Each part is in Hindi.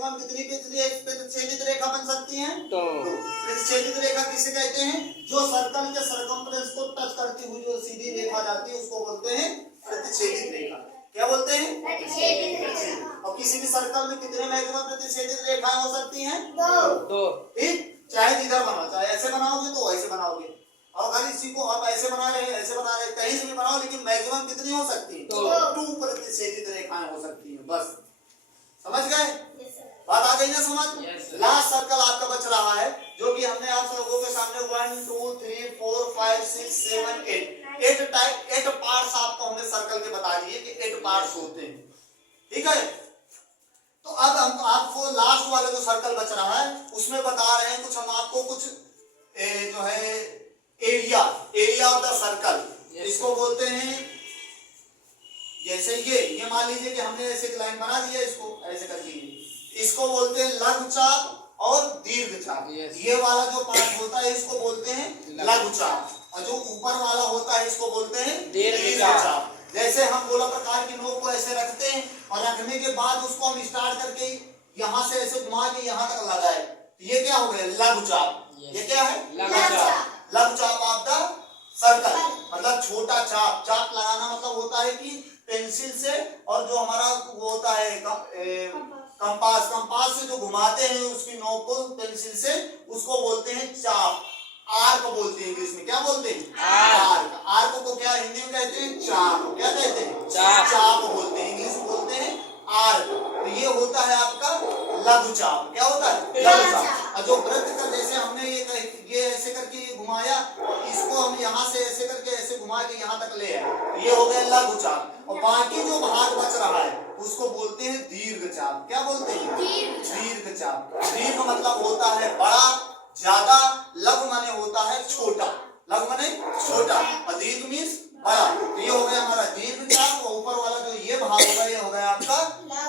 मैक्सिमम कितनी प्रतिच्छेदित रेखा बन सकती है? तो प्रतिच्छेदित रेखा किसे कहते हैं? जो सर्कल के सरकमफ्रेंस को टच करती हुई जो सीधी रेखा जाती है उसको बोलते हैं प्रतिच्छेदित रेखा। क्या बोलते हैं? प्रतिच्छेदित। और किसी भी सर्कल में कितने मैक्सिमम प्रतिच्छेदित रेखाएं हो सकती हैं? दो। ठीक, चाहे जिधर बनाओ, चाहे ऐसे बनाओगे तो ऐसे बनाओगे, और अगर इसी को आप ऐसे बना रहे हैं, ऐसे बना रहे हैं, कहीं से भी बनाओ, लेकिन मैक्सिमम कितनी हो सकती है? टू प्रतिच्छेदित रेखाएं हो सकती हैं। बस समझ गए? बात आ गई ना समझ? लास्ट सर्कल आपका बच रहा है, जो कि हमने आप लोगों के सामने 1 2 3 4 5 6 7 8 पार्ट्स आपको हमने सर्कल के बता दिए कि 8 पार्ट्स होते हैं। ठीक है, तो अब हम आपको लास्ट वाला जो सर्कल बच रहा है उसमें बता रहे हैं कुछ, हम आपको कुछ जो है एरिया ऑफ द सर्कल, इसको बोलते हैं। जैसे ये मान लीजिए कि हमने ऐसे एक लाइन बना दिया, इसको ऐसे करके इसको बोलते हैं लघु चाप और दीर्घ चाप। ये वाला जो पार्ट होता है इसको बोलते हैं लघु चाप, और जो ऊपर वाला होता है इसको बोलते हैं दीर्घ चाप। जैसे हम गोला प्रकार की नोक को ऐसे रखते हैं और रखने के बाद उसको हम स्टार्ट करके यहाँ से ऐसे घुमा के यहाँ तक लगाए, ये क्या हो गया? लघु चाप। ये क्या है? लघु चाप ऑफ द सर्कल, मतलब छोटा चाप। चाप लगाना मतलब होता है कि पेंसिल से, और जो हमारा वो होता है कंपास से जो घुमाते हैं उसकी नोक को पेंसिल से, उसको बोलते हैं चाप। आर्क बोलते हैं इंग्लिश में। क्या बोलते हैं? आर्क। आर्क को क्या हिंदी में कहते हैं? चाप। क्या कहते हैं? चाप बोलते हैं, इंग्लिश में बोलते हैं आर्क। तो ये होता है आपका लघु चाप। क्या होता है? लघु चाप। और जो वृत्त का, जैसे हमने ये ऐसे करके घुमाया और इसको हम यहाँ से ऐसे करके ऐसे घुमा के यहाँ तक ले आए, तो ये हो गया लघु चाप। और बाकी जो भाग बच रहा है उसको बोलते हैं दीर्घ चाप। क्या बोलते हैं? दीर्घ चाप। दीर्घ मतलब होता है बड़ा, ज्यादा। लघु माने होता है छोटा। लघु माने छोटा और दीर्घ मीन्स बड़ा। तो ये हो गया हमारा दीर्घ चाप, और ऊपर वाला जो ये भाग होगा ये हो गया आपका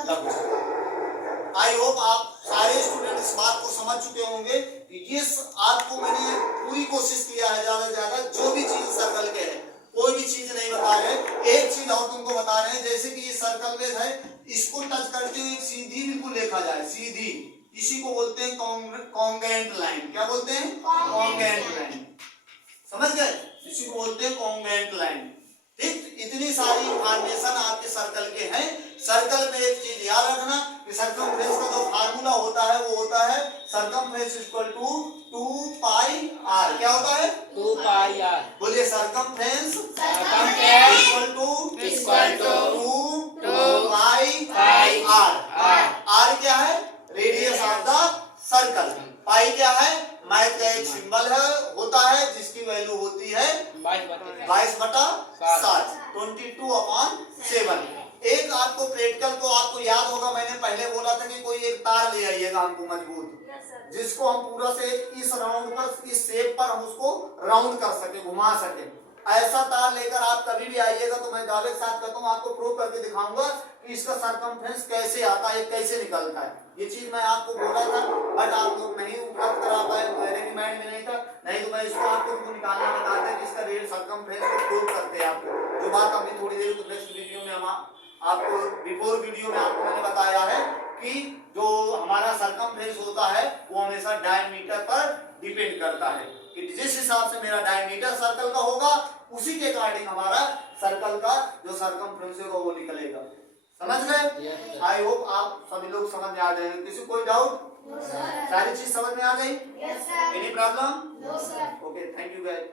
लघु चाप। आई होप आप सारे स्टूडेंट इस बात को समझ चुके होंगे कि ये आपको मैंने पूरी कोशिश किया है ज्यादा से ज्यादा, जो भी चीज सर्कल के है कोई भी चीज नहीं बता रहे। एक चीज और तुमको बता रहे हैं, जैसे कि ये सर्कल में है, इसको टच करते हुए एक सीधी बिल्कुल देखा जाए, सीधी, इसी को बोलते हैं कॉन्ग्रुएंट लाइन। क्या बोलते हैं? Congruent line. समझ गए? इसी को बोलते हैं कॉन्ग्रुएंट लाइन। ठीक, इतनी सारी इंफॉर्मेशन आपके सर्कल के हैं। सर्कल में एक चीज याद रखना कि सरकमफ्रेंस का जो फार्मूला होता है वो होता है circumference equal to 2 pi R. क्या होता है? 2 पाई आर। बोलिए circumference equal to 2 pi R. R क्या है? Radius of the circle. Pi क्या है? मैथ का एक सिंबल है, होता है जिसकी वैल्यू होती है 22/7, 22/7। एक आपको प्रैक्टिकल को आपको याद होगा, मैंने पहले बोला था कि कोई एक तार ले आइएगा हमको मजबूत, जिसको हम पूरा से इस राउंड पर, इस शेप पर हम उसको राउंड कर सके, घुमा सके। ऐसा तार लेकर आप कभी भी आइएगा तो मैं दावे के साथ कहता हूँ, आपको प्रूव करके दिखाऊंगा कि इसका सरकमफ्रेंस कैसे आता है, कैसे निकलता है। ये चीज मैं आपको बोला था, बट आप लोग नहीं उपलब्ध करा पाए, मेरे भी माइंड में नहीं था। नहीं तो मैं इसको आपको निकालना बताता है कि इसका रेड सरकमफ्रेंस को प्रूव करते हैं आपको। जो बात हमने थोड़ी देर नेक्स्ट वीडियो में हम आपको बिफोर वीडियो में आपको मैंने बताया है कि जो हमारा सरकमफ्रेंस होता है वो हमेशा डायमीटर पर डिपेंड करता है, कि जिस हिसाब से मेरा डायमीटर सर्कल का होगा उसी के अकॉर्डिंग हमारा सर्कल का जो सरकमफ्रेंस होगा वो निकलेगा। समझ गए? आई होप आप सभी लोग समझ में आ गए। किसी कोई डाउट? सारी चीज समझ में आ गई? Any problem? Okay, thank you guys.